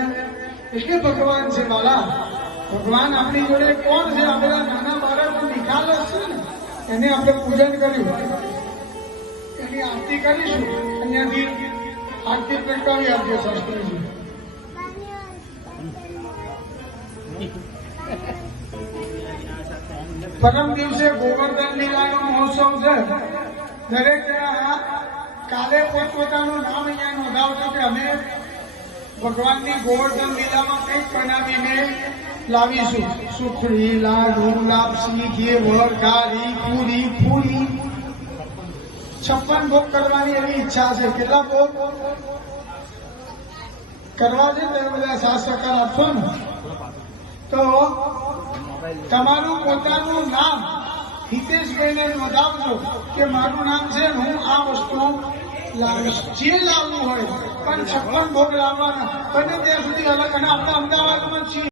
છે એટલે ભગવાન છે વાલા. ભગવાન આપણી જોડે કોણ છે? આ બધા નાના બાળકો નિખાલસ છે ને, એને આપણે પૂજન કર્યું, એની આરતી કરીશું. અહીંયાથી આરતી પ્રગટાવી આપજો શાસ્ત્રીજી. પરમ દિવસે ગોવર્ધન લીલાનો મહોત્સવ છે. દરેક જણા કાલે પોતપોતાનું નામ અહીંયા નોંધાવજો કે અમે ભગવાનની ગોવર્ધન લીલામાં કંઈક બનાવીને લાવીશું. સુખડી, લાડુ, લાપસી, ઘેવર, ઘારી, પૂરી, પૂરી 56 ભોગ કરવાની એવી ઈચ્છા છે. કેટલા ભોગ કરવા છે? તમે બધા સાથ સહકાર આપશો ને? તો તમારું પોતાનું નામ હિતેશભાઈને નોંધાવજો કે મારું નામ છે, હું આ વસ્તુ લાવીશ. જે લાવવું હોય પણ 56 ભોગ લાવવાના. બને ત્યાં સુધી અલગ. અને આપણે અમદાવાદમાં છીએ.